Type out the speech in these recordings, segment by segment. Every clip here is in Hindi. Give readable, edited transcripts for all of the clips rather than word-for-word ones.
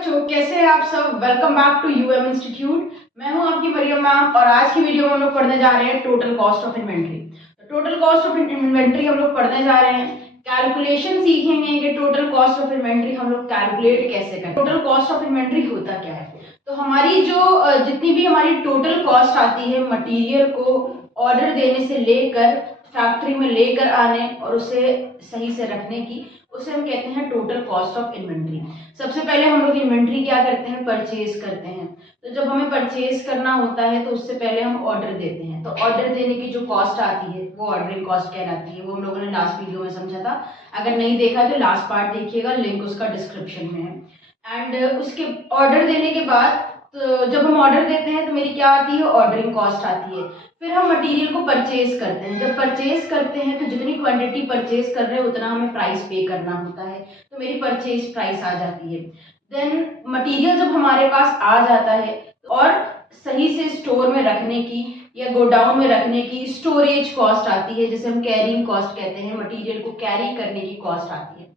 बच्चों, कैसे हैं आप सब। Welcome back to UM institute. मैं हूं आपकी मरियम मैम और आज की वीडियो में हम लोग पढ़ने जा रहे हैं total cost of inventory. Total cost of inventory हम लोग पढ़ने जा रहे हैं। कैलकुलेशन सीखेंगे कि टोटल कॉस्ट ऑफ इन्वेंट्री हम लोग कैलकुलेट कैसे करें। टोटल कॉस्ट ऑफ इन्वेंट्री होता क्या है? तो हमारी जो जितनी भी हमारी टोटल कॉस्ट आती है मटीरियल को ऑर्डर देने से लेकर फैक्ट्री में लेकर आने और उसे सही से रखने की, उसे हम कहते हैं टोटल कॉस्ट ऑफ इन्वेंट्री। सबसे पहले हम लोग इन्वेंट्री क्या करते हैं? परचेज करते हैं। तो जब हमें परचेज करना होता है तो उससे पहले हम ऑर्डर देते हैं। तो ऑर्डर देने की जो कॉस्ट आती है वो ऑर्डरिंग कॉस्ट कहलाती है। वो हम लोगों ने लास्ट वीडियो में समझा था। अगर नहीं देखा तो लास्ट पार्ट देखिएगा, लिंक उसका डिस्क्रिप्शन में है। एंड उसके ऑर्डर देने के बाद तो जब हम ऑर्डर देते हैं तो मेरी क्या आती है? ऑर्डरिंग कॉस्ट आती है। फिर हम मटेरियल को परचेज करते हैं। जब परचेज करते हैं तो जितनी क्वांटिटी परचेज कर रहे हैं उतना हमें प्राइस पे करना होता है, तो मेरी परचेज प्राइस आ जाती है। देन मटेरियल जब हमारे पास आ जाता है और सही से स्टोर में रखने की या गोडाउन में रखने की स्टोरेज कॉस्ट आती है, जिसे हम कैरिंग कॉस्ट कहते हैं। मटेरियल को कैरी करने की कॉस्ट आती है।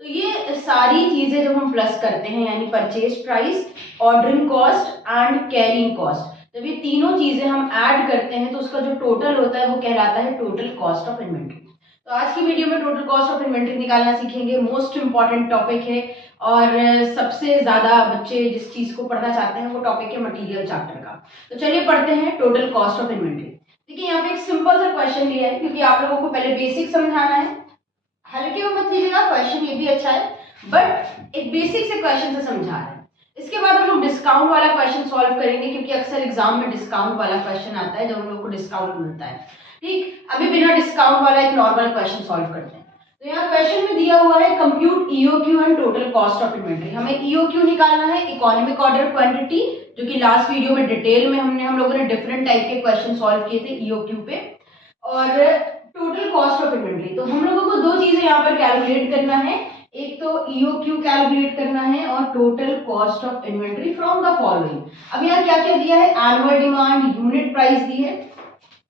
तो ये सारी चीजें जब हम प्लस करते हैं, यानी purchase price, ordering cost and carrying cost, जब ये तीनों चीजें हम ऐड करते हैं तो उसका जो टोटल होता है वो कहलाता है टोटल कॉस्ट ऑफ इन्वेंट्री। तो आज की वीडियो में टोटल कॉस्ट ऑफ इन्वेंट्री निकालना सीखेंगे। मोस्ट इंपॉर्टेंट टॉपिक है और सबसे ज्यादा बच्चे जिस चीज को पढ़ना चाहते हैं वो टॉपिक है मटीरियल चैप्टर का। तो चलिए पढ़ते हैं टोटल कॉस्ट ऑफ इन्वेंट्री। देखिए यहाँ पे एक सिंपल सा क्वेश्चन लिया है क्योंकि आप लोगों को पहले बेसिक समझाना है। हल्के में मत लीजिएगा, क्वेश्चन ये भी अच्छा है बट एक बेसिक से क्वेश्चन से समझा रहे हैं। इसके बाद हम लोग डिस्काउंट वाला क्वेश्चन सॉल्व करेंगे क्योंकि अक्सर एग्जाम में डिस्काउंट वाला क्वेश्चन आता है जब हम लोग को डिस्काउंट मिलता है। ठीक, अभी बिना डिस्काउंट वाला एक नॉर्मल क्वेश्चन सॉल्व करते हैं। तो यहाँ क्वेश्चन में दिया हुआ है compute EOQ and total cost of inventory. हमें ईओक्यू निकालना है, इकोनॉमिक ऑर्डर क्वांटिटी, जो कि लास्ट वीडियो में डिटेल में हम लोगों ने डिफरेंट टाइप के क्वेश्चन सॉल्व किए थे ईओक्यू पे। और टोटल कॉस्ट ऑफ इन्वेंट्री, तो हम लोगों को दो चीजें यहाँ पर कैलकुलेट करना है। एक तो ईओक्यू कैलकुलेट करना है और total cost of inventory from the following. अब यहाँ क्या क्या दिया है? एनुअल डिमांड, यूनिट प्राइस दी है।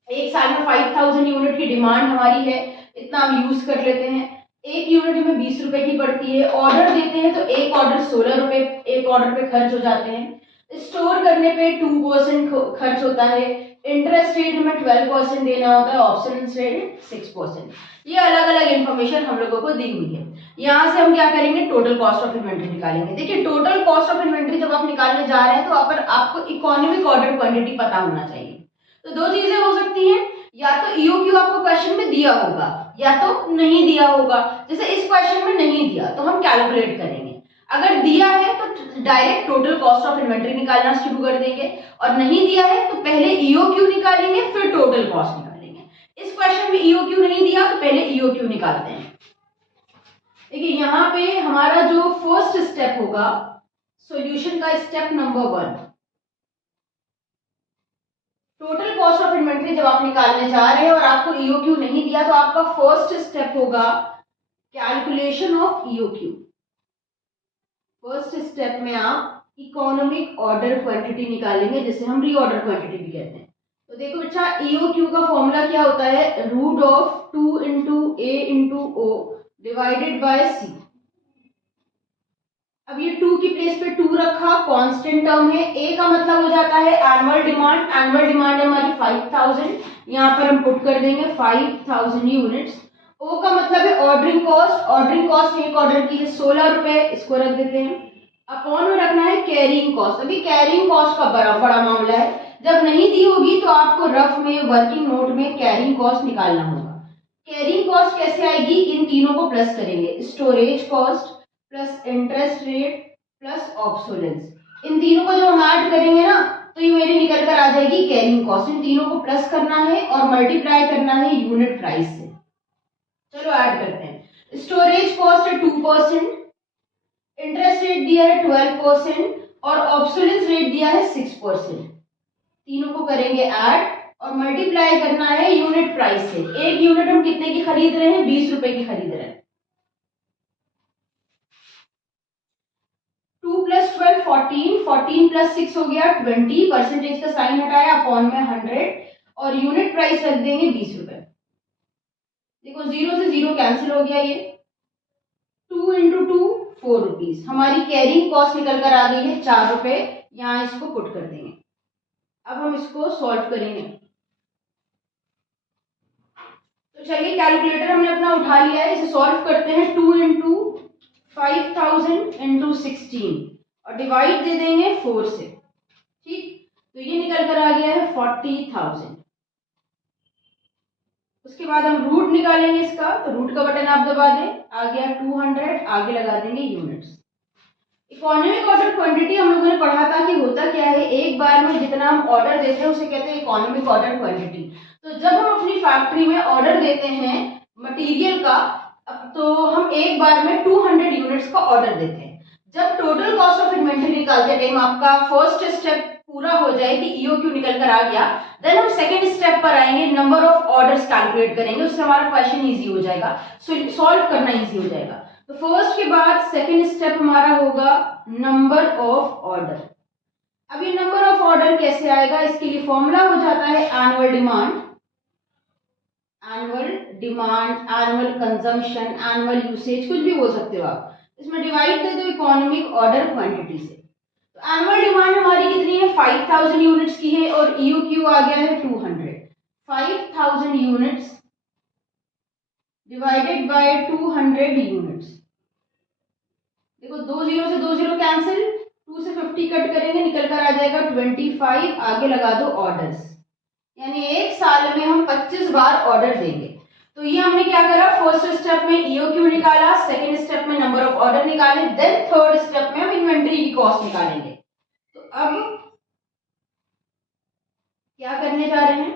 एक साल में 5000 यूनिट की डिमांड हमारी है, इतना हम यूज कर लेते हैं। एक यूनिट में 20 रुपए की पड़ती है। ऑर्डर देते हैं तो एक ऑर्डर 16 रुपए एक ऑर्डर पे खर्च हो जाते हैं। स्टोर करने पे 2% खर्च होता है। इंटरेस्ट रेट हमें 12% देना होता है, ऑप्शन रेट 6%। ये अलग अलग इन्फॉर्मेशन हम लोगों को दी हुई है। यहाँ से हम क्या करेंगे? टोटल कॉस्ट ऑफ इन्वेंट्री निकालेंगे। देखिए टोटल कॉस्ट ऑफ इन्वेंट्री जब आप निकालने जा रहे हैं तो आपको इकोनॉमिक ऑर्डर क्वांटिटी पता होना चाहिए। तो दो चीजें हो सकती हैं, या तो ईओक्यू आपको क्वेश्चन में दिया होगा या तो नहीं दिया होगा। जैसे इस क्वेश्चन में नहीं दिया तो हम कैलकुलेट करेंगे। अगर दिया है तो direct total cost of inventory निकालना शुरू कर देंगे, और नहीं दिया है तो पहले ईओक्यू निकालेंगे फिर टोटल कॉस्ट निकालेंगे। इस क्वेश्चन में ईओक्यू नहीं दिया तो पहले ईओक्यू निकालते हैं। देखिए यहाँ पे हमारा जो फर्स्ट स्टेप होगा सॉल्यूशन का, step number 1, total cost of inventory जब आप निकालने जा रहे हैं और आपको ईओक्यू नहीं दिया तो आपका फर्स्ट स्टेप होगा calculation of EOQ. First step में आप इकोनॉमिक ऑर्डर क्वांटिटी निकालेंगे, जिसे हम रीऑर्डर क्वांटिटी भी कहते हैं। तो देखो बच्चा, ईओक्यू का फॉर्मूला क्या होता है? Root of 2 into A into O divided by C. अब ये 2 की प्लेस पे 2 रखा, कांस्टेंट टर्म है। ए का मतलब हो जाता है एनुअल डिमांड। एनुअल डिमांड है हमारी 5000, यहाँ पर हम पुट कर देंगे 5000 यूनिट्स। ओ का मतलब है ऑर्डरिंग कॉस्ट। ऑर्डरिंग कॉस्ट एक ऑर्डर की है 16 रुपए, इसको रख देते हैं। अपॉन में रखना है कैरिंग कॉस्ट। अभी कैरिंग कॉस्ट का बड़ा मामला है, जब नहीं दी होगी तो आपको रफ में वर्किंग नोट में कैरिंग कॉस्ट निकालना होगा। कैरिंग कॉस्ट कैसे आएगी? इन तीनों को प्लस करेंगे, storage cost plus interest rate plus obsolescence. इन तीनों को जब हम ऐड करेंगे ना तो ये मेरी निकल कर आ जाएगी कैरिंग कॉस्ट। इन तीनों को प्लस करना है और मल्टीप्लाई करना है यूनिट प्राइस से। चलो ऐड करते हैं। स्टोरेज कॉस्ट है 2%, इंटरेस्ट रेट दिया है 12% और ऑब्सोलेंस रेट दिया है 6%। तीनों को करेंगे ऐड और मल्टीप्लाई करना है यूनिट प्राइस से। एक यूनिट हम कितने की खरीद रहे हैं? 20 रुपए की खरीद रहे हैं। 2 प्लस 12 14, 14 प्लस 6 हो गया 20, परसेंटेज का साइन हटाया, अपॉन में 100 और यूनिट प्राइस रख देंगे 20 रुपए। देखो 0 से 0 कैंसिल हो गया, ये 2 इंटू 2 ₹4। हमारी कैरिंग कॉस्ट निकल कर आ गई है ₹4। यहाँ इसको पुट कर देंगे। अब हम इसको सॉल्व करेंगे। तो चलिए कैलकुलेटर हमने अपना उठा लिया है, इसे सॉल्व करते हैं। 2 इंटू 5000 इंटू 16 और डिवाइड दे देंगे 4 से। ठीक, तो ये निकल कर आ गया है 40,000। उसके बाद हम रूट निकालेंगे इसका, तो रूट का बटन आप दबा दें, आ गया 200, आगे लगा देंगे यूनिट्स। इकोनॉमिक ऑर्डर क्वांटिटी हम लोगों ने पढ़ा था कि होता क्या है, एक बार में जितना हम ऑर्डर देते हैं उसे कहते हैं इकोनॉमिक ऑर्डर क्वांटिटी। तो जब हम अपनी फैक्ट्री में ऑर्डर देते हैं मटेरियल का, तो हम एक बार में 200 यूनिट्स का ऑर्डर देते हैं। जब टोटल कॉस्ट ऑफ इन्वेंटरी निकालते टाइम आपका फर्स्ट स्टेप पूरा हो जाए कि ईओक्यू निकल कर आ गया, देन हम सेकंड स्टेप पर आएंगे, नंबर ऑफ ऑर्डर्स कैलकुलेट करेंगे, उससे हमारा क्वेश्चन इजी हो जाएगा, सॉल्व करना इजी हो जाएगा। तो फर्स्ट के बाद सेकंड स्टेप हमारा होगा नंबर ऑफ ऑर्डर। अब ये नंबर ऑफ ऑर्डर कैसे आएगा, इसके लिए फॉर्मूला हो जाता है annual demand, annual consumption, annual usage, कुछ भी बोल सकते हो आप। इसमें डिवाइड दे दो इकोनॉमिक ऑर्डर क्वांटिटी से। तो एनुअल डिमांड हमारी कितनी है, 5000 यूनिट्स की है और ईओक्यू आ गया है 200। 5000 यूनिट्स डिवाइडेड बाय 200 यूनिट्स। देखो 2 जीरो से 2 जीरो कैंसिल, 2 से 50 कट करेंगे, निकल कर आ जाएगा 25, आगे लगा दो ऑर्डर्स, यानी एक साल में हम 25 बार ऑर्डर देंगे। तो ये हमने क्या करा, फर्स्ट स्टेप में ईओक्यू निकाला, सेकंड स्टेप में नंबर ऑफ ऑर्डर निकाले, देन थर्ड स्टेप में हम इन्वेंटरी की कॉस्ट निकालेंगे। तो अब क्या करने जा रहे हैं,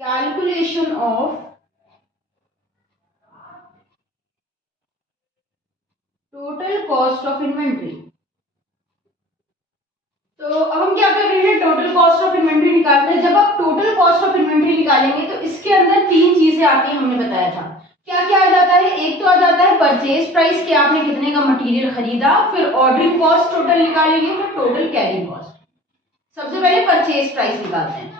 calculation of total cost of inventory. तो अब हम क्या कर रहे हैं, टोटल कॉस्ट ऑफ इन्वेंटरी निकालते हैं। जब आप टोटल कॉस्ट ऑफ इन्वेंटरी निकालेंगे तो इसके अंदर 3 चीजें आती हैं, हमने बताया था। क्या क्या आ जाता है, एक तो आ जाता है परचेज प्राइस कि आपने कितने का मटेरियल खरीदा, फिर ऑर्डरिंग कॉस्ट टोटल निकालेंगे, फिर टोटल कैरिंग कॉस्ट। सबसे पहले परचेज प्राइस निकालते हैं।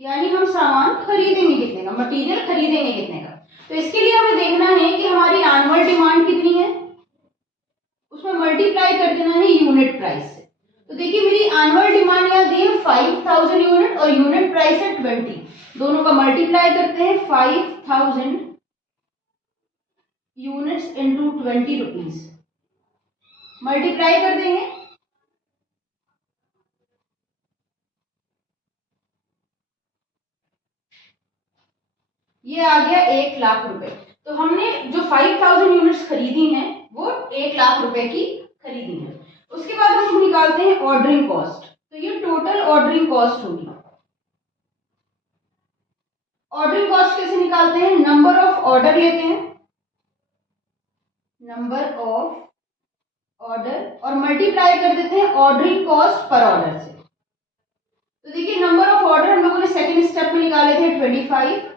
यानी हम सामान खरीदेंगे कितने का, मटेरियल खरीदेंगे कितने का। तो इसके लिए हमें देखना है कि हमारी एनुअल डिमांड कितनी है, उसमें मल्टीप्लाई कर देना है यूनिट प्राइस से। तो देखिए मेरी एनुअल डिमांड यहाँ दी है 5000 यूनिट और यूनिट प्राइस है 20, दोनों का मल्टीप्लाई करते हैं, 5000 यूनिट्स इंटू 20 रुपीज, मल्टीप्लाई कर देंगे। ये आ गया 1 लाख रुपए। तो हमने जो 5000 यूनिट्स खरीदी हैं वो 1 लाख रुपए की खरीदी है। उसके बाद हम निकालते हैं ऑर्डरिंग कॉस्ट। तो ये टोटल ऑर्डरिंग कॉस्ट होगी। ऑर्डरिंग कॉस्ट कैसे निकालते हैं, नंबर ऑफ ऑर्डर लेते हैं, नंबर ऑफ ऑर्डर, और मल्टीप्लाई कर देते हैं ऑर्डरिंग कॉस्ट पर ऑर्डर से। तो देखिए नंबर ऑफ ऑर्डर हम लोगों ने सेकंड स्टेप में निकाले थे 25,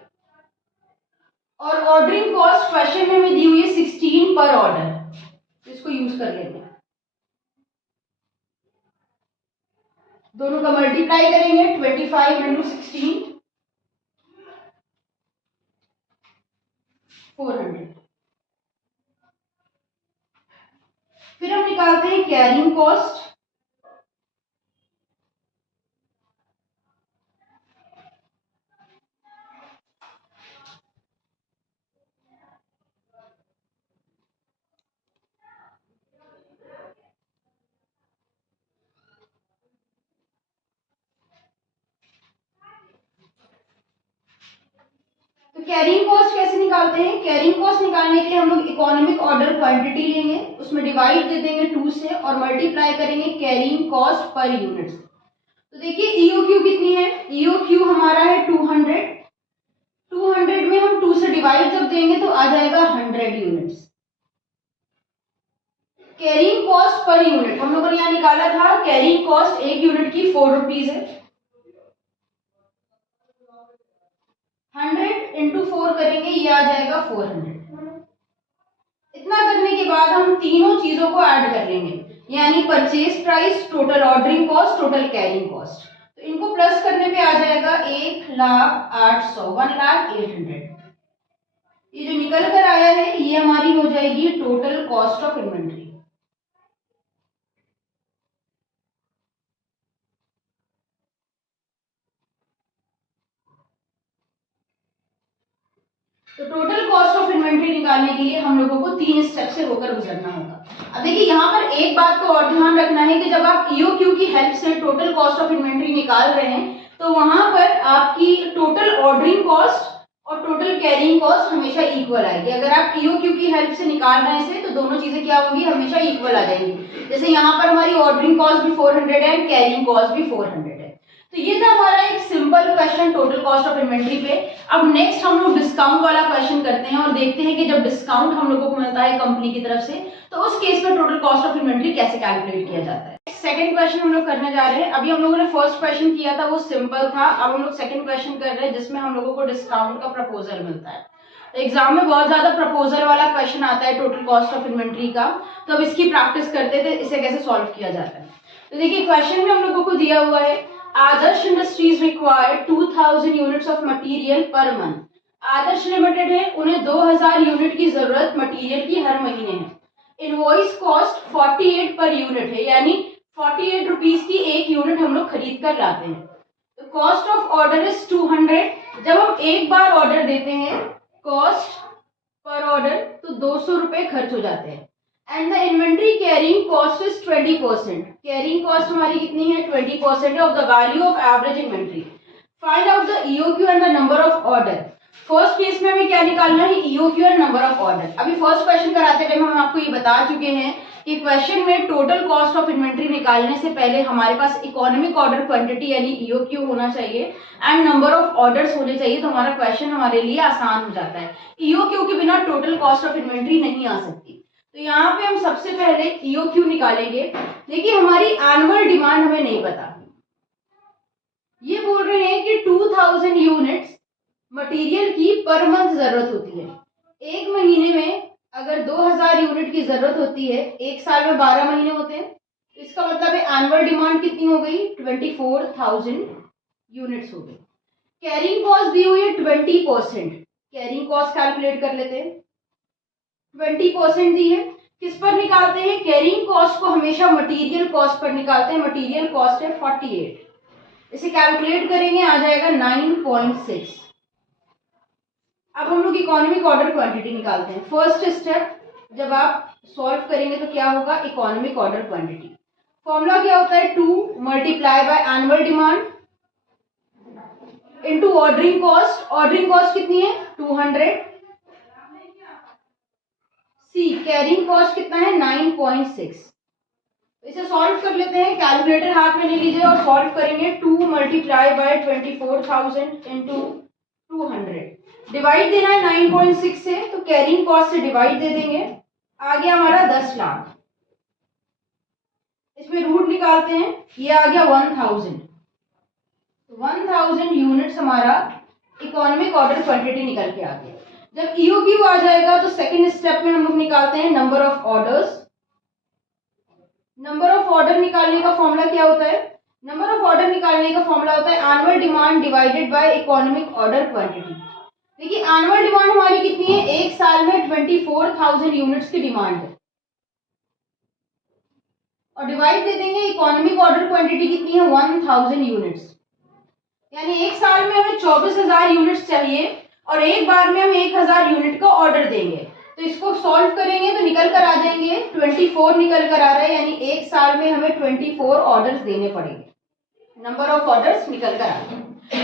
और ऑर्डरिंग कॉस्ट क्वेश्चन में हमें दी हुई है 16 पर ऑर्डर, तो इसको यूज कर लेते हैं। दोनों का मल्टीप्लाई करेंगे, 25 इंटू 16, 400। फिर हम निकालते हैं कैरिंग कॉस्ट। तो कैरिंग कॉस्ट कैसे निकालते हैं, कैरिंग कॉस्ट निकालने के लिए हम लोग इकोनॉमिक ऑर्डर क्वांटिटी लेंगे, उसमें डिवाइड दे देंगे 2 से और मल्टीप्लाई करेंगे कैरिंग कॉस्ट पर यूनिट। तो देखिए ईओक्यू कितनी है, ईओक्यू हमारा है 200। 200 में हम 2 से डिवाइड जब देंगे तो आ जाएगा 100 units. Carrying cost per unit हम लोगों ने यहाँ निकाला था, कैरिंग कॉस्ट एक यूनिट की 4 रुपीज है। 100 इंटू 4 करेंगे, ये आ जाएगा 400। इतना करने के बाद हम तीनों चीजों को ऐड कर लेंगे, यानी purchase price, total ordering cost, total carrying cost. तो इनको इनको प्लस करने पे आ जाएगा 1,08,100, 1,08,800। ये जो निकल कर आया है ये हमारी हो जाएगी टोटल कॉस्ट ऑफ इन्वेंट्री। तो टोटल कॉस्ट ऑफ इन्वेंट्री निकालने के लिए हम लोगों को 3 स्टेप से होकर गुजरना होगा। अब देखिए यहाँ पर एक बात को और ध्यान रखना है कि जब आप ईओक्यू की हेल्प से टोटल कॉस्ट ऑफ इन्वेंट्री निकाल रहे हैं तो वहां पर आपकी टोटल ऑर्डरिंग कॉस्ट और टोटल कैरिंग कॉस्ट हमेशा इक्वल आएगी। अगर आप ईओक्यू की हेल्प से निकाल रहे हैं तो दोनों चीजें क्या होगी, हमेशा इक्वल आ जाएंगी। जैसे यहाँ पर हमारी ऑर्डरिंग कॉस्ट भी 400 है, कैरिंग कॉस्ट भी 400 है। तो ये था हमारा एक simple question total cost of inventory पे। अब नेक्स्ट हम लोग डिस्काउंट वाला क्वेश्चन करते हैं और देखते हैं कि जब डिस्काउंट हम लोगों को मिलता है कंपनी की तरफ से तो उस केस में टोटल कॉस्ट ऑफ इन्वेंट्री कैसे कैलकुलेट किया जाता है। सेकंड क्वेश्चन हम लोग करने जा रहे हैं। अभी हम लोगों ने फर्स्ट क्वेश्चन किया था वो सिंपल था, अब हम लोग सेकंड क्वेश्चन कर रहे हैं जिसमें हम लोगों को डिस्काउंट का प्रपोजल मिलता है। एग्जाम में बहुत ज्यादा प्रपोजल वाला क्वेश्चन आता है टोटल कॉस्ट ऑफ इन्वेंट्री का, तो अब इसकी प्रैक्टिस करते थे इसे कैसे सॉल्व किया जाता है। तो देखिए क्वेश्चन में हम लोगों को दिया हुआ है Adarsh industries require 2000 units of material per month. Adarsh limited है, उन्हें 2000 यूनिट की जरूरत मटेरियल की हर महीने है। इनवॉइस कॉस्ट 48 पर यूनिट है, यानी 48 रुपीज की एक यूनिट हम लोग खरीद कर लाते हैं। तो कॉस्ट ऑफ ऑर्डर इज 200। जब हम एक बार ऑर्डर देते हैं कॉस्ट पर ऑर्डर तो 200 रुपए खर्च हो जाते हैं। And the inventory carrying cost is 20%। Carrying cost हमारी कितनी है, 20% of the value of average inventory. Find out the EOQ and the number of order. First case में हमें क्या निकालना है, EOQ and number of order. अभी फर्स्ट क्वेश्चन कराते टाइम हम आपको ये बता चुके हैं कि क्वेश्चन में टोटल कॉस्ट ऑफ इन्वेंट्री निकालने से पहले हमारे पास इकोनॉमिक ऑर्डर क्वांटिटी यानी ईओक्यू होना चाहिए एंड नंबर ऑफ ऑर्डर्स होने चाहिए, तो हमारा क्वेश्चन हमारे लिए आसान हो जाता है। ईओक्यू के बिना टोटल कॉस्ट ऑफ इन्वेंट्री नहीं आ सकती। तो यहाँ पे हम सबसे पहले ईओक्यू निकालेंगे। देखिए हमारी एनुअल डिमांड हमें नहीं पता, ये बोल रहे हैं कि 2000 यूनिट्स मटेरियल की पर मंथ जरूरत होती है। एक महीने में अगर 2000 यूनिट की जरूरत होती है, एक साल में 12 महीने होते हैं, तो इसका मतलब है एनुअल डिमांड कितनी हो गई, 24,000 यूनिट्स हो गई। कैरिंग कॉस्ट दी हुई है 20%। कैरिंग कॉस्ट कैलकुलेट कर लेते हैं। 20% दी है, किस पर निकालते हैं, कैरिंग कॉस्ट को हमेशा मटेरियल कॉस्ट पर निकालते हैं। मटेरियल कॉस्ट है 48, इसे कैलकुलेट करेंगे आ जाएगा 9.6। अब हम लोग इकोनॉमिक ऑर्डर क्वांटिटी निकालते हैं। फर्स्ट स्टेप जब आप सॉल्व करेंगे तो क्या होगा, इकोनॉमिक ऑर्डर क्वांटिटी फॉर्मूला क्या होता है, 2 multiply by annual demand into ordering cost. Ordering cost कितनी है 200। सी कैरिंग कॉस्ट कितना है 9.6। इसे सॉल्व कर लेते हैं, कैलकुलेटर हाथ में ले लीजिए और सॉल्व करेंगे। 2 मल्टीप्लाई बाय 24,000 इंटू 200, डिवाइड देना है 9.6 से, तो कैरिंग कॉस्ट से डिवाइड दे देंगे, आ गया हमारा 10 लाख। इसमें रूट निकालते हैं, ये आ गया 1000। 1000 यूनिट्स हमारा इकोनॉमिक ऑर्डर क्वांटिटी निकल के आ गया। जब ईओक्यू आ जाएगा तो सेकंड स्टेप में हम लोग निकालते हैं number of orders. Number of order निकालने का फॉर्मूला क्या होता है, नंबर ऑफ ऑर्डर निकालने का फॉर्मूला होता है annual demand divided by economic order quantity. देखिए एनुअल डिमांड हमारी कितनी है, एक साल में 24,000 यूनिट्स की डिमांड है, और डिवाइड दे देंगे इकोनॉमिक ऑर्डर क्वांटिटी कितनी है 1000 यूनिट्स, यानी एक साल में हमें 24,000 यूनिट्स चाहिए और एक बार में हम 1000 यूनिट का ऑर्डर देंगे। तो इसको सॉल्व करेंगे तो निकल कर आ जाएंगे 24 निकल कर आ रहा है, यानी एक साल में हमें 24 ऑर्डर्स देने पड़ेंगे। नंबर ऑफ ऑर्डर्स निकल कर आ गए।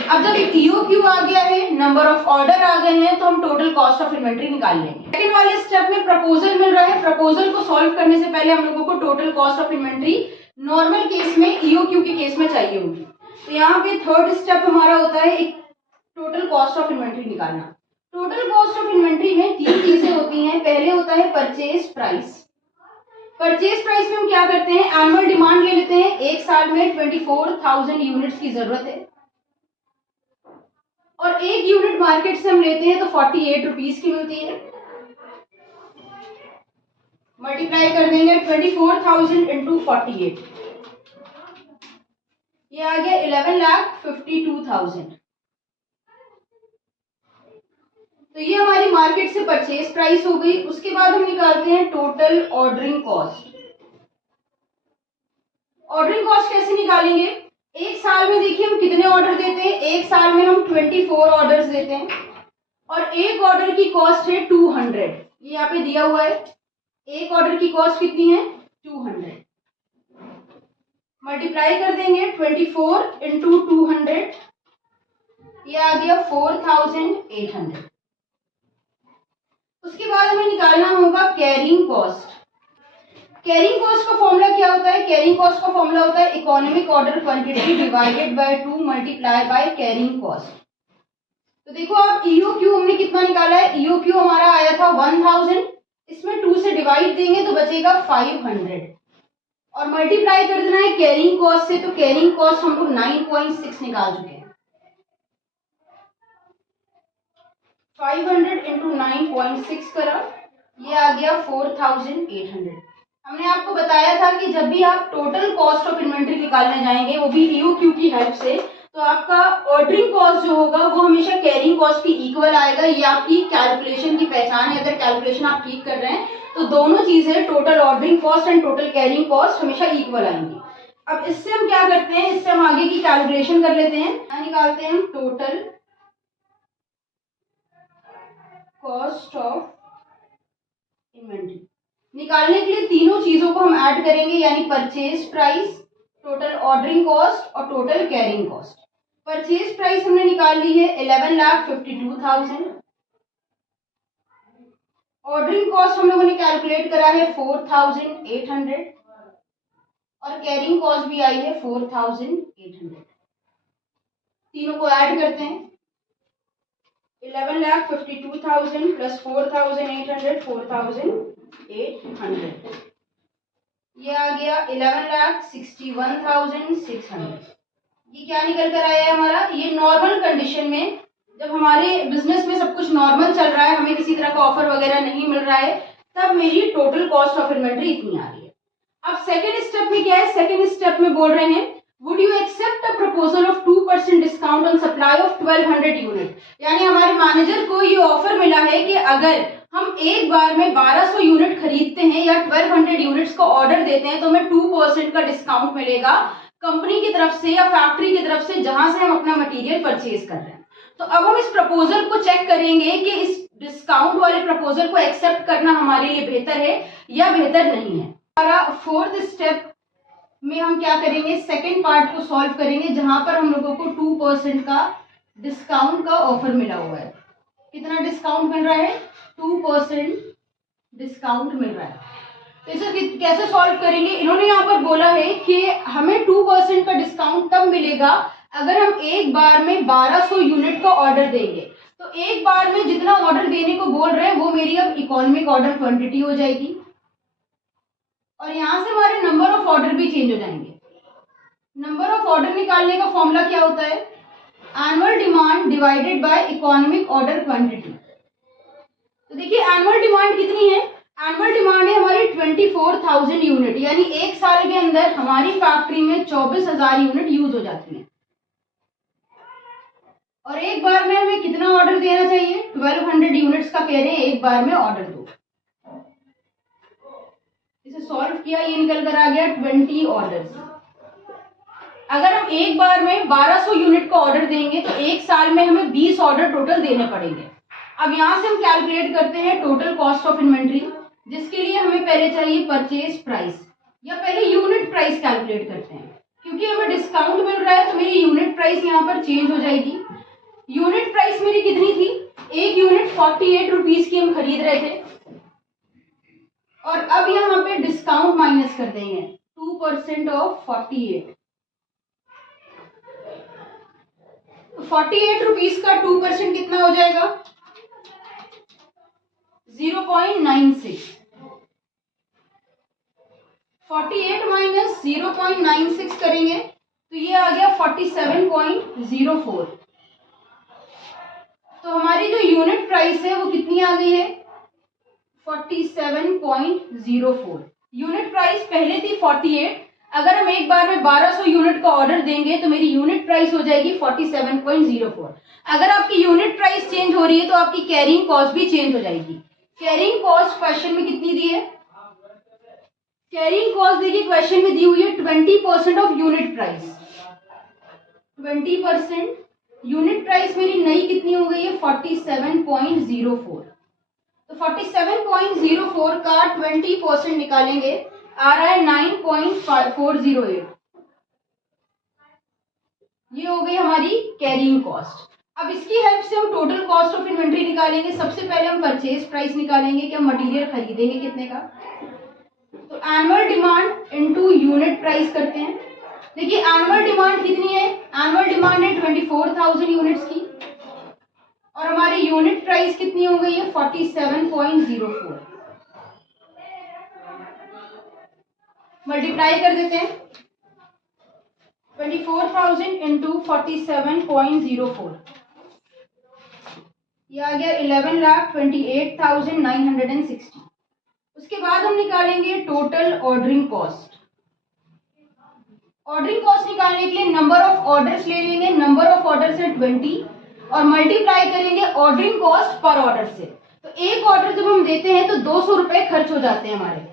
अब जब ईओक्यू आ गया है, नंबर ऑफ ऑर्डर आ गए हैं, तो हम टोटल कॉस्ट ऑफ इन्वेंट्री निकाल लेंगे। सेकंड वाले स्टेप में प्रपोजल मिल रहा है। प्रपोजल को सॉल्व करने से पहले हम लोगों को total cost of inventory normal case में, ईओक्यू के केस में चाहिए होगी। तो यहाँ पे थर्ड स्टेप हमारा होता है एक टोटल कॉस्ट ऑफ इन्वेंट्री निकालना। टोटल कॉस्ट ऑफ इन्वेंट्री में 3 चीजें होती हैं। पहले होता है परचेज प्राइस। परचेज प्राइस में हम क्या करते हैं, एनुअल डिमांड ले लेते हैं, एक साल में 24,000 यूनिट्स की जरूरत है और एक यूनिट मार्केट से हम लेते हैं तो 48 रुपीज की मिलती है। मल्टीप्लाई कर देंगे 24,000 इंटू 48, ये आ गया 11,52,000। तो ये हमारी मार्केट से परचेज प्राइस हो गई। उसके बाद हम निकालते हैं total ordering cost. Ordering cost कैसे निकालेंगे? एक साल में देखिए हम कितने ऑर्डर देते हैं, एक साल में हम 24 ऑर्डर्स देते हैं और एक ऑर्डर की कॉस्ट है 200। ये यहाँ पे दिया हुआ है, एक ऑर्डर की कॉस्ट कितनी है 200। मल्टीप्लाई कर देंगे 24 इंटू 200, ये आ गया 4,800। उसके बाद हमें निकालना होगा कैरिंग कॉस्ट। कैरिंग कॉस्ट का फॉर्मूला क्या होता है? कैरिंग कॉस्ट का फॉर्मूला होता है economic order quantity divided by 2 multiply by carrying cost. तो देखो आप ईओक्यू हमने कितना निकाला है, ईओक्यू हमारा आया था 1000, इसमें 2 से डिवाइड देंगे तो बचेगा 500 और मल्टीप्लाई कर देना है कैरिंग कॉस्ट से। तो कैरिंग कॉस्ट हम लोग 9.6 निकाल चुके हैं। 500 इंटू 9.6 करा, ये आ गया 4,800। हमने आपको बताया था कि जब भी आप टोटल कॉस्ट ऑफ इन्वेंट्री निकालने जाएंगे, वो भी ईओक्यू की हेल्प से, तो आपका ऑर्डरिंग कॉस्ट जो होगा वो हमेशा कैरिंग कॉस्ट की इक्वल आएगा। ये आपकी कैलकुलेशन की पहचान है। अगर कैलकुलेशन आप ठीक कर रहे हैं तो दोनों चीजें, total ordering cost and total carrying cost, हमेशा इक्वल आएंगी। अब इससे हम क्या करते हैं, इससे हम आगे की कैलकुलेशन कर लेते हैं। यहाँ निकालते हैं हम टोटल कॉस्ट ऑफ इन्वेंट्री। निकालने के लिए तीनों चीजों को हम ऐड करेंगे, यानी purchase price, total ordering cost और total carrying cost. Purchase price हमने निकाल ली है 11,52,000। ऑर्डरिंग कॉस्ट हम लोगों ने कैलकुलेट करा है 4,800 और कैरिंग कॉस्ट भी आई है 4,800। तीनों को ऐड करते हैं, 11,52,000 प्लस 4,800, 4,800, ये आ गया 11,61,600। ये क्या निकल कर आया है हमारा? ये नॉर्मल कंडीशन में, जब हमारे बिजनेस में सब कुछ नॉर्मल चल रहा है, हमें किसी तरह का ऑफर वगैरह नहीं मिल रहा है, तब मेरी टोटल कॉस्ट ऑफ इन्वेंट्री इतनी आ रही है। अब सेकेंड स्टेप में क्या है? सेकेंड स्टेप में बोल रहे हैं would you accept a proposal of 2% discount on supply of 1200 unit. यानी हमारे मैनेजर को ये ऑफर मिला है कि अगर हम एक बार में 1200 यूनिट खरीदते हैं या 1200 यूनिट्स का ऑर्डर देते हैं तो हमें 2% का डिस्काउंट मिलेगा कंपनी की तरफ से या फैक्ट्री की तरफ से, जहां से हम अपना मटेरियल परचेज कर रहे हैं। तो अब हम इस प्रपोजल को चेक करेंगे कि इस डिस्काउंट वाले प्रपोजल को एक्सेप्ट करना हमारे लिए बेहतर है या बेहतर नहीं है। हमारा फोर्थ स्टेप में हम क्या करेंगे, सेकेंड पार्ट को सॉल्व करेंगे, जहां पर हम लोगों को 2% का डिस्काउंट का ऑफर मिला हुआ है। कितना डिस्काउंट मिल रहा है? 2% डिस्काउंट मिल रहा है। तो इसे कैसे सॉल्व करेंगे? इन्होंने यहाँ पर बोला है कि हमें 2% का डिस्काउंट तब मिलेगा अगर हम एक बार में 1200 यूनिट का ऑर्डर देंगे। तो एक बार में जितना ऑर्डर देने को बोल रहे हैं वो मेरी अब इकोनॉमिक ऑर्डर क्वांटिटी हो जाएगी और यहां से हमारे नंबर ऑफ ऑर्डर भी चेंज हो जाएंगे। नंबर ऑफ ऑर्डर निकालने का फॉर्मूला क्या होता है? Annual demand divided by economic order quantity. तो देखिए एनुअल डिमांड कितनी है? एनुअल डिमांड है हमारी 24,000 यूनिट, यानी एक साल के अंदर हमारी फैक्ट्री में 24,000 यूनिट यूज हो जाती है। और एक बार में हमें कितना ऑर्डर देना चाहिए? 1200 यूनिट्स का कह रहे हैं एक बार में ऑर्डर दो। इसे सॉल्व किया, ये निकल कर आ गया 20 ऑर्डर्स। अगर हम एक बार में 1200 यूनिट का ऑर्डर देंगे तो एक साल में हमें 20 ऑर्डर टोटल देने पड़ेंगे। अब यहां से हम कैलकुलेट करते हैं टोटल कॉस्ट ऑफ इन्वेंट्री, जिसके लिए हमें पहले चाहिए परचेज प्राइस, या पहले यूनिट प्राइस कैलकुलेट करते हैं। क्योंकि हमें डिस्काउंट मिल रहा है तो मेरी यूनिट प्राइस यहाँ पर चेंज हो जाएगी। यूनिट प्राइस मेरी कितनी थी? एक यूनिट 48 रुपीज की हम खरीद रहे थे और अब यहाँ पे डिस्काउंट माइनस कर देंगे 2% ऑफ 48। 48 रुपीज का 2% कितना हो जाएगा? 0.96। 48 माइनस 0.96 करेंगे तो ये आ गया 47.04। तो हमारी जो यूनिट प्राइस है वो कितनी आ गई है? 47.04। यूनिट प्राइस पहले थी 48, अगर हम एक बार में 1200 यूनिट का ऑर्डर देंगे तो मेरी यूनिट प्राइस हो जाएगी 47.04। अगर आपकी यूनिट प्राइस चेंज हो रही है तो आपकी कैरिंग कॉस्ट भी चेंज हो जाएगी। कैरिंग कॉस्ट क्वेश्चन में कितनी दी है? कैरिंग कॉस्ट देखिए क्वेश्चन में दी हुई है 20% of unit price. 20% unit price मेरी नई कितनी हो गई है? 47.04। तो 47.04 का 20% निकालेंगे, आ रहा है 9.408। ये हो गई हमारी कैरिंग कॉस्ट। अब इसकी हेल्प से हम टोटल कॉस्ट ऑफ इन्वेंट्री निकालेंगे। सबसे पहले हम परचेज प्राइस निकालेंगे कि हम मटेरियल खरीदेंगे कितने का। तो annual demand into unit price करते हैं। देखिए एनुअल डिमांड कितनी है? एनुअल डिमांड है 24,000 यूनिट्स की और हमारी यूनिट प्राइस कितनी हो गई है? 47.04। मल्टीप्लाई कर देते हैं। 24,000 इंटू 47.04, ये आ गया 11,28,960। उसके बाद हम निकालेंगे total ordering cost. Ordering cost निकालने के लिए नंबर ऑफ ऑर्डर्स ले लेंगे, नंबर ऑफ ऑर्डर्स है 20 और मल्टीप्लाई करेंगे ऑर्डरिंग कॉस्ट पर ऑर्डर से। तो एक ऑर्डर जब हम देते हैं तो 200 रुपए खर्च हो जाते हैं हमारे।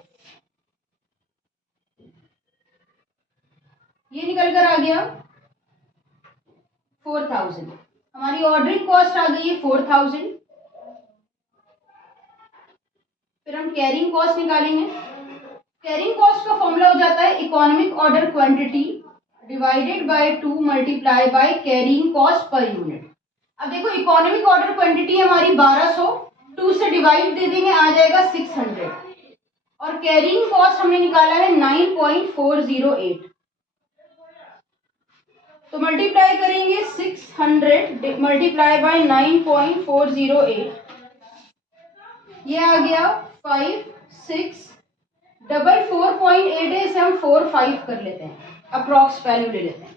ये निकल कर आ गया 4,000। हमारी ऑर्डरिंग कॉस्ट आ गई है 4,000। फिर हम कैरिंग कॉस्ट निकालेंगे। कैरिंग कॉस्ट का फॉर्मूला हो जाता है economic order quantity divided by 2 multiply by carrying cost per unit. अब देखो इकोनॉमिक ऑर्डर क्वांटिटी हमारी 1200, 2 से डिवाइड दे देंगे, आ जाएगा 600 और कैरिंग कॉस्ट हमने निकाला है 9.408। तो मल्टीप्लाई करेंगे 600 मल्टीप्लाई बाय 9.408, ये आ गया 5644.8 है। इसे हम 45 कर लेते हैं, अप्रॉक्स वैल्यू ले लेते हैं।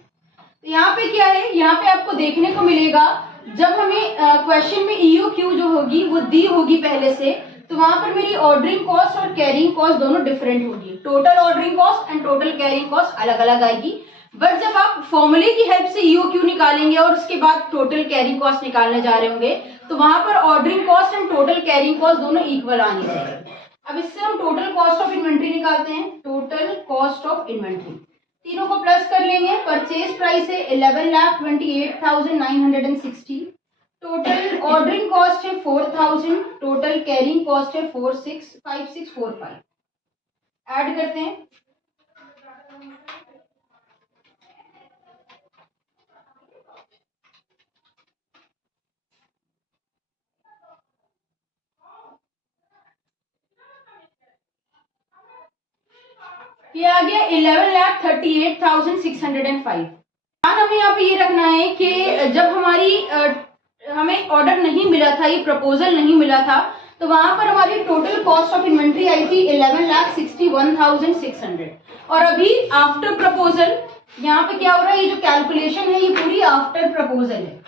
तो यहाँ पे क्या है? यहाँ पे आपको देखने को मिलेगा जब हमें क्वेश्चन में EOQ जो होगी वो दी होगी पहले से, तो वहां पर मेरी ऑर्डरिंग कॉस्ट और कैरिंग कॉस्ट दोनों डिफरेंट होगी। Total ordering cost and total carrying cost अलग अलग आएगी। बट जब आप फॉर्मूले की हेल्प से EOQ निकालेंगे और उसके बाद टोटल कैरिंग कॉस्ट निकालने जा रहे होंगे तो वहां पर ordering cost and total carrying cost दोनों इक्वल आनी चाहिए। अब इससे हम टोटल कॉस्ट ऑफ इन्वेंट्री निकालते हैं। टोटल कॉस्ट ऑफ इन्वेंट्री तीनों को प्लस कर लेंगे। परचेज प्राइस है 11,28,960। टोटल ऑर्डरिंग कॉस्ट है 4,000। टोटल कैरिंग कॉस्ट है 5645। ऐड करते हैं। ये आ गया 11,38,605। हमें यहाँ पे ये रखना है कि जब हमें ऑर्डर नहीं मिला था, ये प्रपोजल नहीं मिला था, तो वहां पर हमारी टोटल कॉस्ट ऑफ इन्वेंट्री आई थी 11,61,600 और अभी आफ्टर प्रपोजल यहाँ पे क्या हो रहा है? ये जो कैलकुलेशन है ये पूरी आफ्टर प्रपोजल है।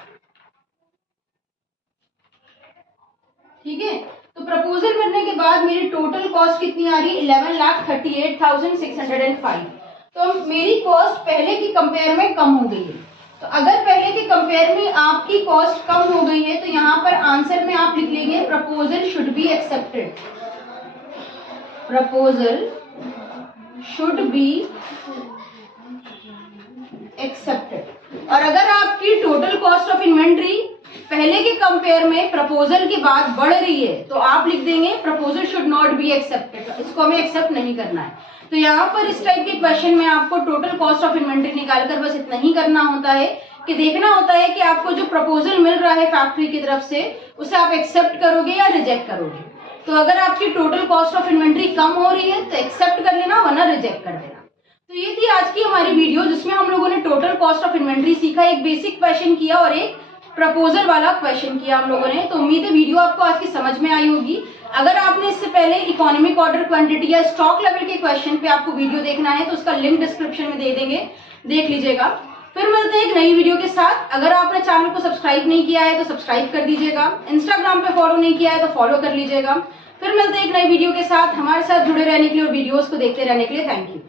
ठीक है, तो प्रपोजल करने के बाद मेरी टोटल कॉस्ट कितनी आ रही है? 11,38,605। तो मेरी कॉस्ट पहले की कंपेयर में कम हो गई है। तो अगर पहले के कंपेयर में आपकी कॉस्ट कम हो गई है तो यहाँ पर आंसर में आप लिख लेंगे proposal should be accepted. Proposal should be accepted. और अगर आपकी टोटल कॉस्ट ऑफ इन्वेंट्री पहले के कंपेयर में प्रपोजल के बाद बढ़ रही है तो आप लिख देंगे proposal should not be accepted. इसको हमें एक्सेप्ट नहीं करना है। तो यहाँ पर इस टाइप के क्वेश्चन में आपको टोटल कॉस्ट ऑफ इन्वेंट्री निकालकर बस इतना ही करना होता है कि देखना होता है कि आपको जो प्रपोजल मिल रहा है फैक्ट्री की तरफ से उसे आप एक्सेप्ट करोगे या रिजेक्ट करोगे। तो अगर आपकी टोटल कॉस्ट ऑफ इन्वेंट्री कम हो रही है तो एक्सेप्ट कर लेना, वरना रिजेक्ट कर देना। तो ये थी आज की हमारी वीडियो जिसमें हम लोगों ने टोटल कॉस्ट ऑफ इन्वेंट्री सीखा। एक बेसिक क्वेश्चन किया और एक प्रपोजल वाला क्वेश्चन किया हम लोगों ने। तो उम्मीद है वीडियो आपको आज की समझ में आई होगी। अगर आपने इससे पहले इकोनॉमिक ऑर्डर क्वांटिटी या स्टॉक लेवल के क्वेश्चन पे आपको वीडियो देखना है तो उसका लिंक डिस्क्रिप्शन में दे देंगे, देख लीजिएगा। फिर मिलते हैं एक नई वीडियो के साथ। अगर आपने चैनल को सब्सक्राइब नहीं किया है तो सब्सक्राइब कर दीजिएगा। इंस्टाग्राम पे फॉलो नहीं किया है तो फॉलो कर लीजिएगा। फिर मिलते हैं एक नई वीडियो के साथ। हमारे साथ जुड़े रहने के लिए और वीडियोस को देखते रहने के लिए थैंक यू।